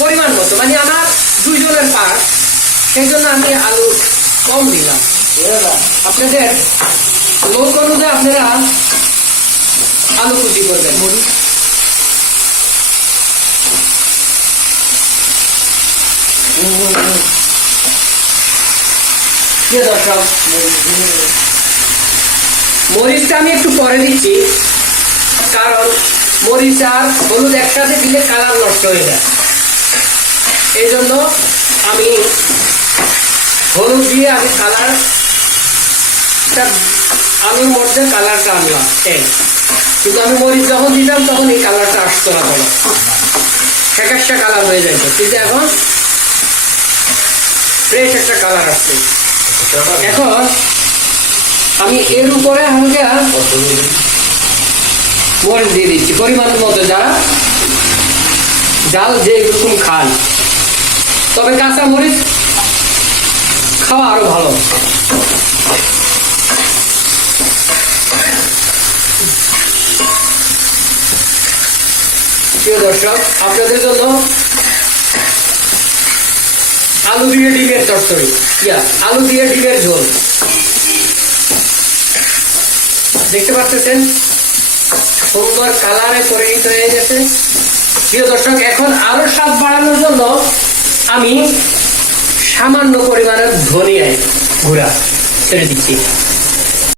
পরিমাণ মতো, মানে আমার 2 জনের পার, সেই জন্য আমি আলু কম দিলাম। আপনাদের লোক অনুযায়ী আপনারা আলু কুচি করবেন। দর্শক, মরিচটা আমি একটু পরে দিচ্ছি, কারণ মরিচ আর হলুদ একসাথে দিলে কালার নষ্ট হয়ে যায়। এই জন্য আমি হলুদ দিয়ে আমি কালারটা, আলুর মধ্যে কালারটা আনলাম, কিন্তু আমি মরিচ যখন দিতাম তখন এই কালারটা আসতো না, কোনো একটা কালার হয়ে যেত, কিন্তু এখন ফ্রেশ একটা কালার আসছে। এখন আমি এর উপরে হালকা মরিচ দিয়ে দিচ্ছি পরিমাণের মতো, যারা জাল যেরকম খান, তবে কাঁচা মরিচ খাওয়া আরো ভালো। প্রিয় দর্শক, আপনাদের জন্য আলু দিয়ে ডিমের চচ্চড়ি, আলু দিয়ে ডিমের ঝোল দেখতে পাচ্ছেন, সুন্দর কালারে পরিণত হয়ে গেছে। প্রিয় দর্শক, এখন আরো স্বাদ বাড়ানোর জন্য আমি সামান্য পরিমাণের ধনিয়া গুঁড়া ছেড়ে দিচ্ছি।